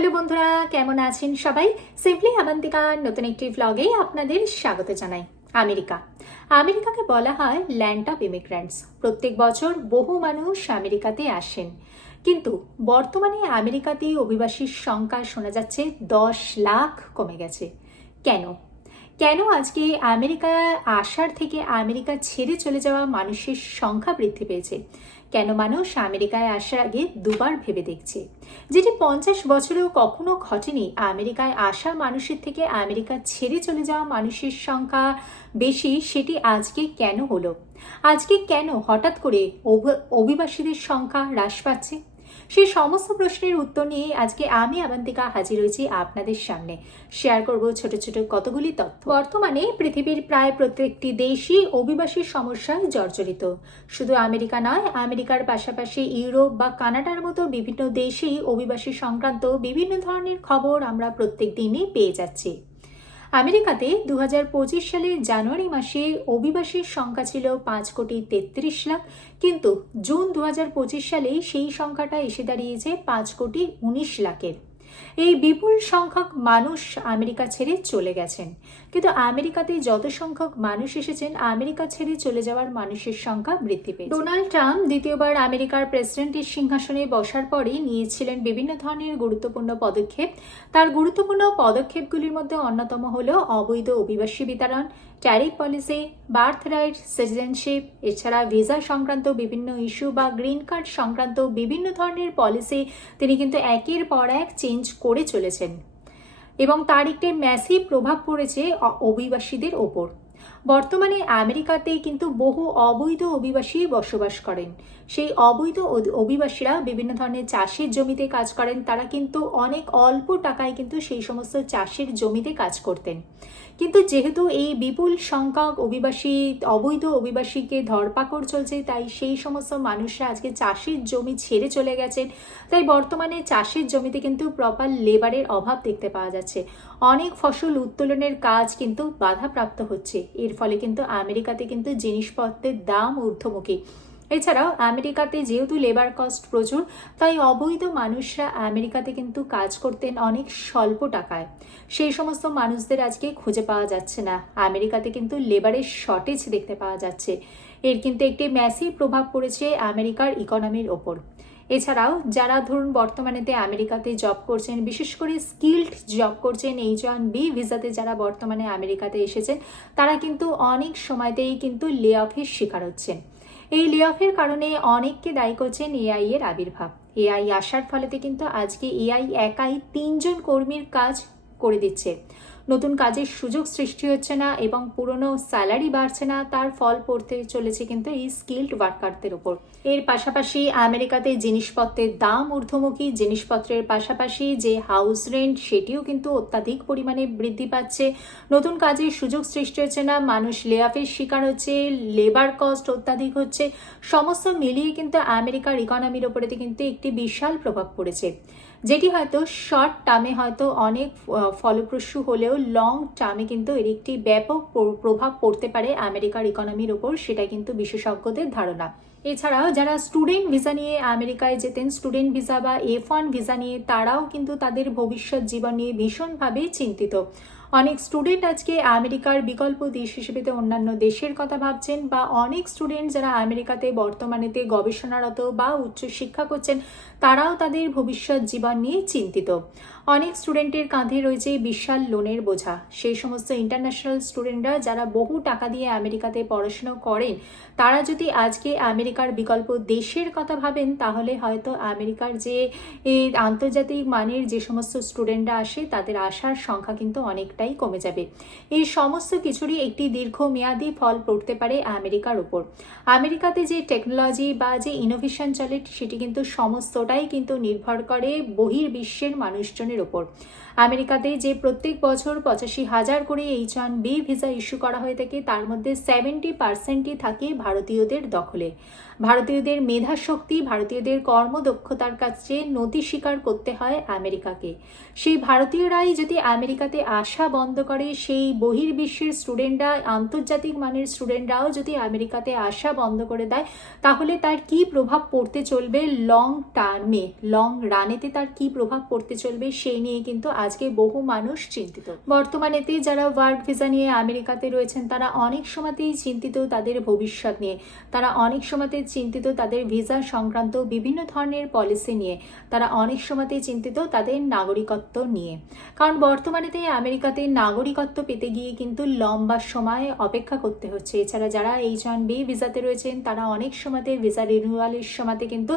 Hello বন্ধুরা, কেমন আছেন সবাই? সিম্পলি আবান্তিকার নতুন একটি ভ্লগে আপনাদের স্বাগত জানাই, আমেরিকা। আমেরিকাকে বলা হয় ল্যান্ড অফ ইমিগ্রেন্টস প্রত্যেক বছর বহু মানুষ আমেরিকাতে আসেন। কিন্তু বর্তমানে আমেরিকাতে অভিবাসীর সংখ্যা শোনা যাচ্ছে দশ লাখ কমে গেছে। কেন? কেন আজকে আমেরিকায় আসার থেকে আমেরিকা ছেড়ে চলে যাওয়া মানুষের সংখ্যা বৃদ্ধি পেয়েছে? কেন মানুষ আমেরিকায় আসার আগে দুবার ভেবে দেখছে? যেটি পঞ্চাশ বছরেও কখনো ঘটেনি। আমেরিকায় আসা মানুষের থেকে আমেরিকা ছেড়ে চলে যাওয়া মানুষের সংখ্যা বেশি, সেটি আজকে কেন হলো? আজকে কেন হঠাৎ করে অভ- অভিবাসীদের সংখ্যা হ্রাস পাচ্ছে? সেই সমস্ত প্রশ্নের উত্তর নিয়ে আজকে আমি, আবান্তিকা, হাজির হয়েছি আপনাদের সামনে। শেয়ার করব ছোট ছোট কতগুলি তথ্য। বর্তমানে পৃথিবীর প্রায় প্রত্যেকটি দেশই অভিবাসীর সমস্যায় জর্জরিত। শুধু আমেরিকা নয়, আমেরিকার পাশাপাশি ইউরোপ বা কানাডার মতো বিভিন্ন দেশেই অভিবাসী সংক্রান্ত বিভিন্ন ধরনের খবর আমরা প্রত্যেক দিনই পেয়ে যাচ্ছি। আমেরিকাতে দু হাজার পঁচিশ সালের জানুয়ারি মাসে অভিবাসীর সংখ্যা ছিল পাঁচ কোটি তেত্রিশ লাখ, কিন্তু জুন দু সালে সেই সংখ্যাটা এসে দাঁড়িয়েছে পাঁচ কোটি উনিশ লাখের। এই বিপুল সংখ্যক মানুষ আমেরিকা ছেড়ে চলে গেছেন। কিন্তু আমেরিকাতে যত সংখ্যক মানুষ এসেছেন, আমেরিকা ছেড়ে চলে যাওয়ার মানুষের সংখ্যা বৃদ্ধি পেয়েছে। ডোনাল্ড ট্রাম্প দ্বিতীয়বার আমেরিকার প্রেসিডেন্টের সিংহাসনে বসার পরই নিয়েছিলেন বিভিন্ন ধরনের গুরুত্বপূর্ণ পদক্ষেপ। তার গুরুত্বপূর্ণ পদক্ষেপগুলির মধ্যে অন্যতম হল অবৈধ অভিবাসী বিতরণ tariff policy, birth right, citizenship, এছাড়া ভিসা সংক্রান্ত বিভিন্ন ইস্যু বা গ্রিন কার্ড সংক্রান্ত বিভিন্ন ধরনের পলিসি তিনি কিন্তু একের পর এক চেঞ্জ করে চলেছেন। এবং তার একটি ম্যাসিভ প্রভাব পড়েছে অভিবাসীদের ওপর। বর্তমানে আমেরিকাতে কিন্তু বহু অবৈধ অভিবাসী বসবাস করেন। সেই অবৈধ অভিবাসীরা বিভিন্ন ধরনের চাষের জমিতে কাজ করেন। তারা কিন্তু অনেক অল্প টাকায় কিন্তু সেই সমস্ত চাষের জমিতে কাজ করতেন। কিন্তু যেহেতু এই বিপুল সংখ্যক অভিবাসী, অবৈধ অভিবাসীকে ধরপাকড় চলছে, তাই সেই সমস্ত মানুষরা আজকে চাষের জমি ছেড়ে চলে গেছেন। তাই বর্তমানে চাষের জমিতে কিন্তু প্রপার লেবারের অভাব দেখতে পাওয়া যাচ্ছে। অনেক ফসল উত্তোলনের কাজ কিন্তু বাধাপ্রাপ্ত হচ্ছে। এর ফলে কিন্তু আমেরিকাতে কিন্তু জিনিসপত্রের দাম ঊর্ধ্বমুখী। এছাড়াও আমেরিকাতে যেহেতু লেবার কস্ট প্রচুর, তাই অবৈধ মানুষরা আমেরিকাতে কিন্তু কাজ করতেন অনেক স্বল্প টাকায়। সেই সমস্ত মানুষদের আজকে খুঁজে পাওয়া যাচ্ছে না। আমেরিকাতে কিন্তু লেবারের শর্টেজ দেখতে পাওয়া যাচ্ছে। এর কিন্তু একটি ম্যাসিভ প্রভাব পড়েছে আমেরিকার ইকোনমির ওপর। এছাড়াও যারা ধরুন বর্তমানেতে আমেরিকাতে জব করছেন, বিশেষ করে স্কিল্ড জব করছেন এইচ ওয়ান বি ভিসাতে যারা বর্তমানে আমেরিকাতে এসেছেন, তারা কিন্তু অনেক সময়তেই কিন্তু লে অফের শিকার হচ্ছেন। এই লে অফের কারণে অনেককে দায়ী করছেন এআই এর আবির্ভাব। এআই আসার ফলেতে কিন্তু আজকে এআই একাই তিনজন কর্মীর কাজ করে দিচ্ছে। নতুন কাজের সুযোগ সৃষ্টি হচ্ছে না এবং পুরনো স্যালারি বাড়ছে না, তার ফল পড়তে চলেছে কিন্তু এই স্কিল্ড ওয়ার্কারদের উপর। এর পাশাপাশি আমেরিকাতে জিনিসপত্রের দাম ঊর্ধ্বমুখী, জিনিসপত্রের পাশাপাশি যে হাউস রেন্ট, সেটিও কিন্তু অত্যাধিক পরিমাণে বৃদ্ধি পাচ্ছে। নতুন কাজের সুযোগ সৃষ্টি হচ্ছে না, মানুষ লেয়াফের শিকার হচ্ছে লেবার কস্ট অত্যাধিক হচ্ছে, সমস্ত মিলিয়ে কিন্তু আমেরিকার ইকোনমির ওপরেতে কিন্তু একটি বিশাল প্রভাব পড়েছে। যেটি হয়তো শর্ট টার্মে হয়তো অনেক ফলপ্রসূ হলেও লং টার্মে কিন্তু এর একটি ব্যাপক প্র- প্রভাব পড়তে পারে আমেরিকার ইকোনমির ওপর, সেটা কিন্তু বিশেষজ্ঞদের ধারণা। এছাড়াও যারা স্টুডেন্ট ভিসা নিয়ে আমেরিকায় যেতেন স্টুডেন্ট ভিসা বা এফ ওয়ান ভিসা নিয়ে, তারাও কিন্তু তাদের ভবিষ্যৎ জীবন নিয়ে ভীষণভাবে চিন্তিত। অনেক স্টুডেন্ট আজকে আমেরিকার বিকল্প দেশ হিসেবেতে অন্যান্য দেশের কথা ভাবছেন বা অনেক স্টুডেন্ট যারা আমেরিকাতে বর্তমানেতে গবেষণারত বা উচ্চশিক্ষা করছেন, তারাও তাদের ভবিষ্যৎ জীবন নিয়ে চিন্তিত। অনেক স্টুডেন্টের কাঁধে রয়েছে বিশাল লোনের বোঝা। সেই সমস্ত ইন্টারন্যাশনাল স্টুডেন্টরা যারা বহু টাকা দিয়ে আমেরিকাতে পড়াশুনো করেন, তারা যদি আজকে আমেরিকার বিকল্প দেশের কথা ভাবেন, তাহলে হয়তো আমেরিকার যে আন্তর্জাতিক মানের যে সমস্ত স্টুডেন্টরা আসে, তাদের আসার সংখ্যা কিন্তু অনেকটাই কমে যাবে। এই সমস্ত কিছুরই একটি দীর্ঘমেয়াদী ফল পড়তে পারে আমেরিকার উপর। আমেরিকাতে যে টেকনোলজি বা যে ইনোভেশন চলে, সেটি কিন্তু সমস্তটাই কিন্তু নির্ভর করে বহির্বিশ্বের মানুষজনের ওপর আমেরিকাতে যে প্রত্যেক বছর পঁচাশি হাজার করে H one B visa issue করা হয়ে থাকে, তার মধ্যে সেভেন্টি পার্সেন্টই থাকে ভারতীয়দের দখলে। ভারতীয়দের মেধা শক্তি ভারতীয়দের কর্মদক্ষতার কাছে নথি স্বীকার করতে হয় আমেরিকাকে। সেই ভারতীয়রাই যদি আমেরিকাতে আসা বন্ধ করে, সেই বহির্বিশ্বের স্টুডেন্টরা আন্তর্জাতিক মানের স্টুডেন্টরাও যদি আমেরিকাতে আসা বন্ধ করে দেয়, তাহলে তার কি প্রভাব পড়তে চলবে লং টার্মে লং রানেতে তার কি প্রভাব পড়তে চলবে সেই নিয়ে কিন্তু আজকে বহু মানুষ চিন্তিত। বর্তমানেতে যারা ওয়ার্ক ভিসা নিয়ে আমেরিকাতে রয়েছেন, তারা অনেক সময়তেই চিন্তিত তাদের ভবিষ্যৎ নিয়ে। তারা অনেক সময়তে চিন্তিত তাদের ভিসা সংক্রান্ত বিভিন্ন ধরনের পলিসি নিয়ে। তারা অনেক সময়তেই চিন্তিত তাদের নাগরিকত্ব নিয়ে। কারণ বর্তমানেতে আমেরিকাতে নাগরিকত্ব পেতে গিয়ে কিন্তু লম্বা সময় অপেক্ষা করতে হচ্ছে। এছাড়া যারা এইচ ওয়ান বি ভিসাতে রয়েছেন, তারা অনেক সময়তে ভিসা রিনিউয়ালের সময়তে কিন্তু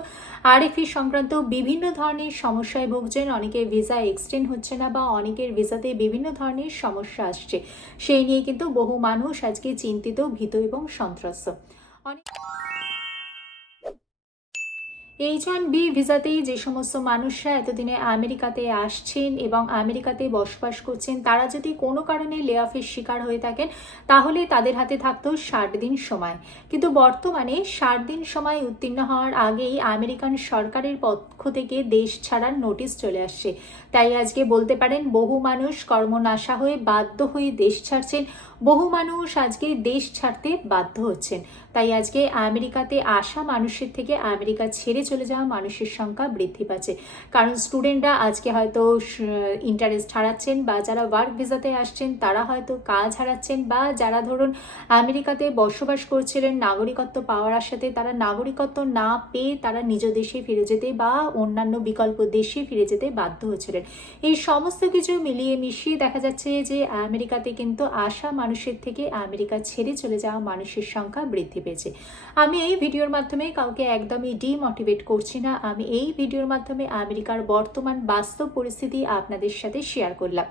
আরএফি সংক্রান্ত বিভিন্ন ধরনের সমস্যায় ভুগছেন। অনেকের ভিসা এক্সটেন্ড হচ্ছে না বা অনেকের ভিসাতে বিভিন্ন ধরনের সমস্যা আসছে। সেই নিয়ে কিন্তু বহু মানুষ আজকে চিন্তিত, ভীত এবং সন্ত্রস্ত। অনেক এইচ ওয়ান বি ভিসাতেই যে সমস্ত মানুষরা এতদিনে আমেরিকাতে আসছেন এবং আমেরিকাতে বসবাস করছেন, তারা যদি কোনো কারণে লে অফের শিকার হয়ে থাকেন, তাহলে তাদের হাতে থাকতো ষাট দিন সময়। কিন্তু বর্তমানে ষাট দিন সময় উত্তীর্ণ হওয়ার আগেই আমেরিকান সরকারের পক্ষ থেকে দেশ ছাড়ার নোটিশ চলে আসছে। তাই আজকে বলতে পারেন, বহু মানুষ কর্মনাশা হয়ে বাধ্য হয়ে দেশ ছাড়ছেন। বহু মানুষ আজকে দেশ ছাড়তে বাধ্য হচ্ছেন। তাই আজকে আমেরিকাতে আসা মানুষের থেকে আমেরিকা ছেড়ে চলে যাওয়া মানুষের সংখ্যা বৃদ্ধি পাচ্ছে। কারণ স্টুডেন্টরা আজকে হয়তো ইন্টারেস্ট হারাচ্ছেন বা যারা ওয়ার্ক ভিসাতে আসছেন, তারা হয়তো কাজ হারাচ্ছেন বা যারা ধরুন আমেরিকাতে বসবাস করছিলেন, নাগরিকত্ব পাওয়ার আশাতে তারা নাগরিকত্ব না পেয়ে তারা নিজ দেশে ফিরে যেতে বা অন্যান্য বিকল্প দেশে ফিরে যেতে বাধ্য হচ্ছিলেন। এই সমস্ত কিছু মিলিয়ে মিশিয়ে দেখা যাচ্ছে যে আমেরিকাতে কিন্তু আসা মানুষের থেকে আমেরিকা ছেড়ে চলে যাওয়া মানুষের সংখ্যা বৃদ্ধি পেয়েছে। আমি এই ভিডিওর মাধ্যমে কাউকে একদমই ডিমোটিভেট করছি না। আমি এই ভিডিওর মাধ্যমে আমেরিকার বর্তমান বাস্তব পরিস্থিতি আপনাদের সাথে শেয়ার করলাম।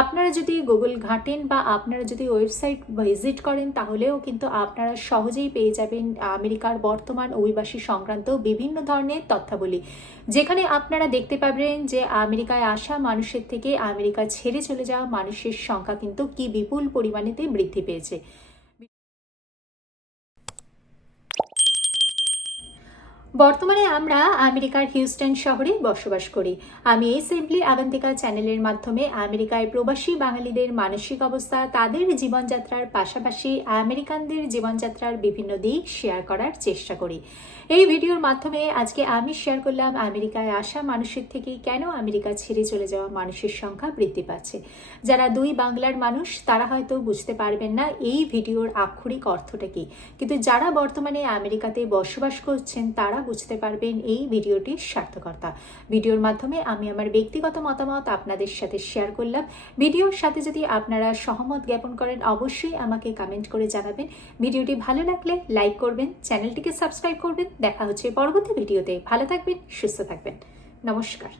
আপনারা যদি গুগল ঘাঁটেন বা আপনারা যদি ওয়েবসাইট ভিজিট করেন, তাহলেও কিন্তু আপনারা সহজেই পেয়ে যাবেন আমেরিকার বর্তমান অভিবাসী সংক্রান্ত বিভিন্ন ধরনের তথ্যাবলী। যেখানে আপনারা দেখতে পাবেন যে আমেরিকায় আসা মানুষের থেকে আমেরিকা ছেড়ে চলে যাওয়া মানুষের সংখ্যা কিন্তু কি বিপুল পরিমাণেতে বৃদ্ধি পেয়েছে। বর্তমানে আমরা আমেরিকার হিউস্টন শহরে বসবাস করি। আমি এই সিম্পলি আবান্তিকা চ্যানেলের মাধ্যমে আমেরিকায় প্রবাসী বাঙালিদের মানসিক অবস্থা, তাদের জীবনযাত্রার পাশাপাশি আমেরিকানদের জীবনযাত্রার বিভিন্ন দিক শেয়ার করার চেষ্টা করি। এই ভিডিওর মাধ্যমে আজকে আমি শেয়ার করলাম আমেরিকায় আসা মানুষের থেকে কেন আমেরিকা ছেড়ে চলে যাওয়া মানুষের সংখ্যা বৃদ্ধি পাচ্ছে। যারা দুই বাংলার মানুষ, তারা হয়তো বুঝতে পারবেন না এই ভিডিওর আক্ষরিক অর্থটা কি। কিন্তু যারা বর্তমানে আমেরিকাতে বসবাস করছেন, তারা বুঝতে পারবেন এই ভিডিওটির সার্থকতা। ভিডিওর মাধ্যমে আমি আমার ব্যক্তিগত মতামত আপনাদের সাথে শেয়ার করলাম। ভিডিওর সাথে যদি আপনারা সহমত জ্ঞাপন করেন, অবশ্যই আমাকে কমেন্ট করে জানাবেন। ভিডিওটি ভালো লাগলে লাইক করবেন চ্যানেলটিকে সাবস্ক্রাইব করবেন। দেখা হচ্ছে পরবর্তী ভিডিওতে। ভালো থাকবেন, সুস্থ থাকবেন। নমস্কার।